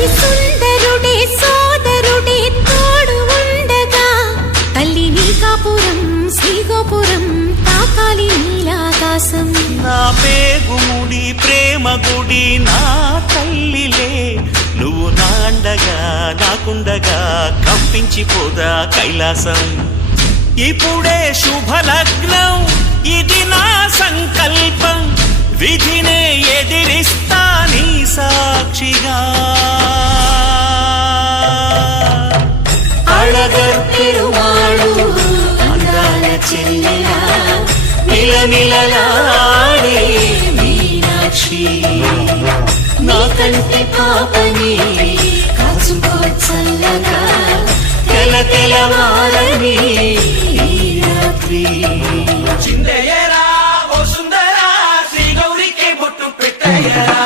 అతి సుందరుడే సోదరుడే తోడు ఉండగా తల్లి నీ కాపురం శ్రీగోపురం తాకాలి నీలాకాశం. నా పేగుముడి ప్రేమ గుడి నా తల్లిలే నువ్వు నాండగా నాకుండగా కంపించిపోదా కైలాసం. ఇప్పుడే శుభలగ్నం ఇది నా సంకల్పం విధినే ఎదిరిస్తా నీ సాక్షిగా. అళగర్ పెరుమాళు అందాల చెల్లెలా నిలనిలలాడే మీనాక్షి నా కంటి పాపని కాచుకో చల్లగా తెల తెలవారని ఈ రాత్రి. చిందయ్యరా ఓ సుందరా శ్రీ గౌరికి బొట్టు పెట్టయ్యరా.